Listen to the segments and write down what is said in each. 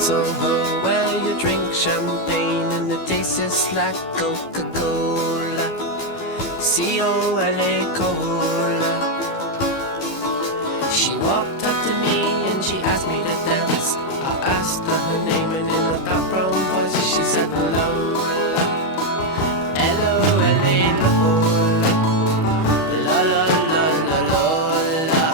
Old Soho where you drink champagne and it tastes just like Coca-Cola. C-O-L-A, cola. She walked up to me and she asked me to dance. I asked her her name and in a dark brown voice she said Lola. L-O-L-A, Lola. La la la la Lola.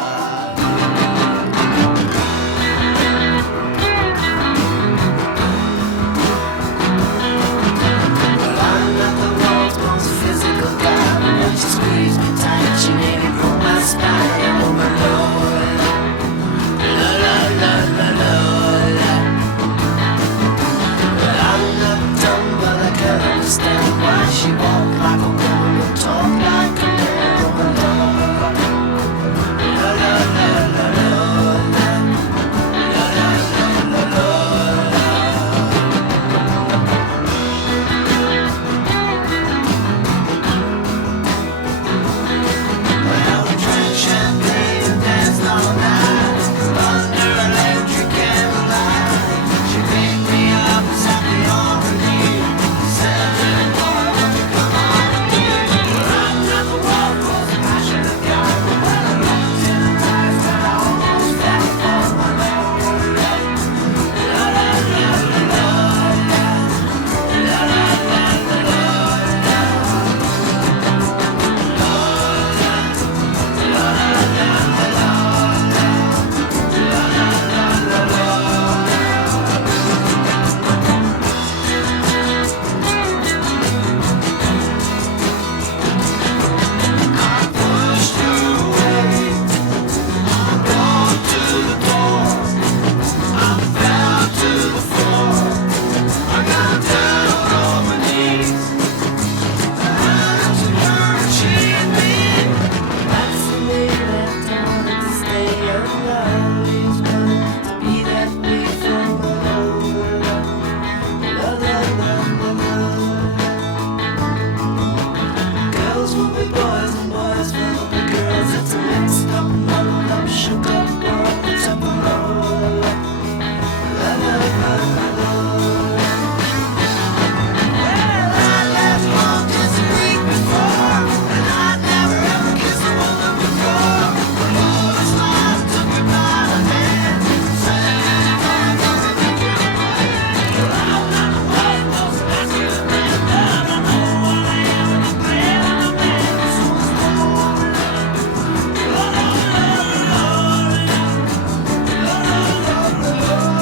Well, I'm not the world's most physical guy, but when she squeezed me tight, she made me grow my spine. Oh my Lola. La la la la Lola. Well, I'm not dumb, but I can't understand why she walked like a woman and talked like a man. Oh my Lola. La la la la Lola. La la la la Lola. Well, we drank champagne and danced all night under electric candlelight. She picked me up and set me on her knee. Said, "Little boy, won't you come on with me?" Well, I'm not the world's most passionate guy, but when I looked in her eyes, well, I almost fell for my Lola. La la la la Lola. La la la la Lola. Girls will be boys and boys will be girls. It's a mixed up, muddled up, shook up world. It's up a Lola. La la la la Lola. Well, I left home just a week before, and I'd never ever kissed a woman before. The Lord smiled, took me by the hand, said, "I'm gonna make you a man." Well, I'm not the world's most masculine man, but I don't know what I am, and I'm glad I'm a man. This one's Lola. La la la la Lola. La la la la Lola.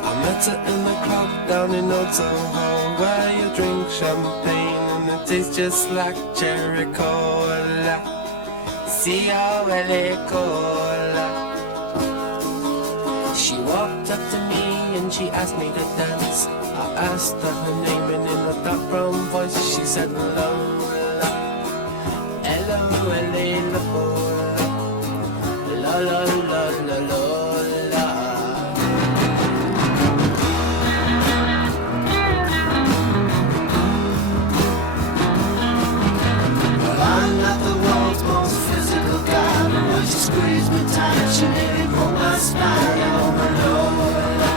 I met her in the club down in Old Soho where you drink champagne and it tastes just like cherry cola. C-O-L-A, cola. She walked up to me and she asked me to dance. I asked her her name and in a dark brown voice she said Lola. L-O-L-A, Lola. La la la la Lola. Well, I'm not the world's most physical guy, but when she squeezed me tight, she made me grow my spine. Oh my Lola.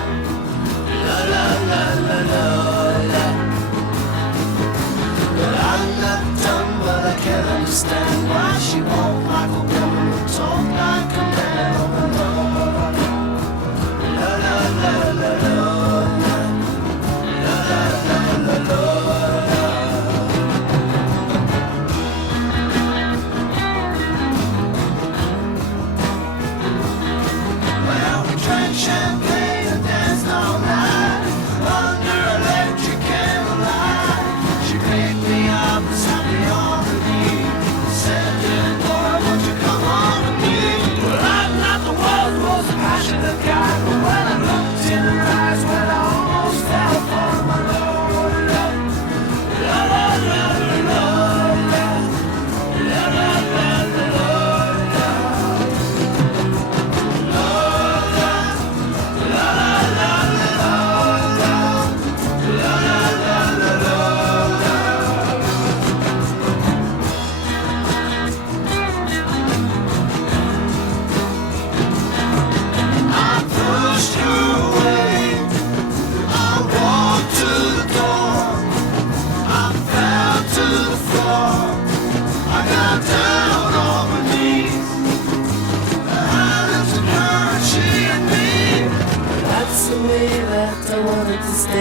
La la la la Lola. Well, I'm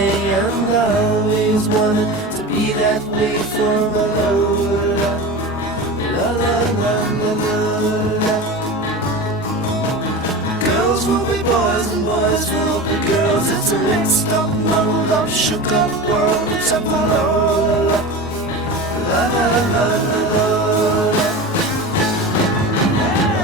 way, and I always wanted to be that way for my Lola. La la la la la la. Girls will be boys and boys will be girls. It's a mixed up, muddled up, shook up world. Except my Lola. La la la la la.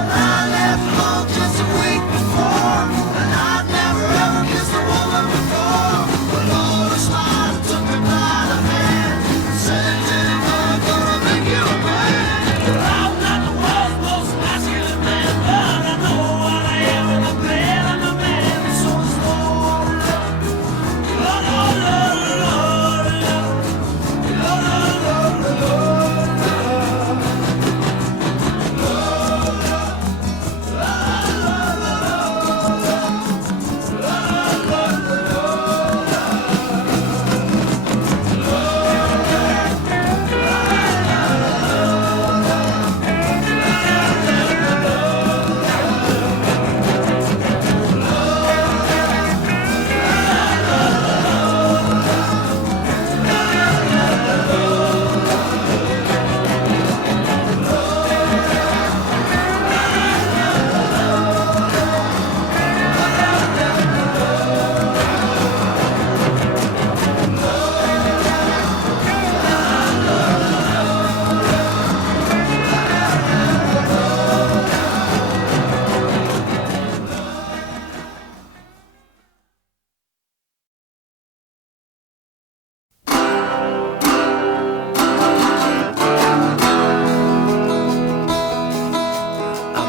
I left home just a week before, and I'd never ever kissed a woman before. But Lola smiled, took me by the hand, said, "Jenny, I'm gonna make you a man." I'm not the world's most masculine man, but I know what I am in the bed. I'm a man, so it's Lola. La la la la la. La la la la la.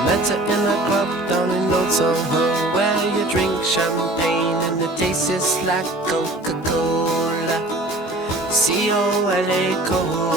Met her in a club down in Old Soho, where you drink champagne and it tastes like Coca-Cola. C-O-L-A, Cola.